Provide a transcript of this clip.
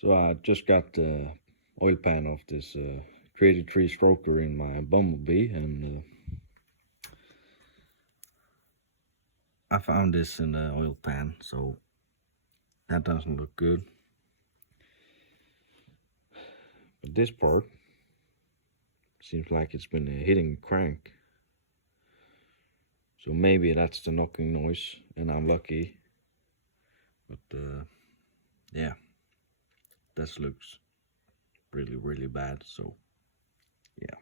So I just got the oil pan of this 383 stroker in my Bumblebee, and I found this in the oil pan, so that doesn't look good. But this part seems like it's been hitting the crank. So maybe that's the knocking noise, and I'm lucky. But yeah, this looks really, really bad. So yeah.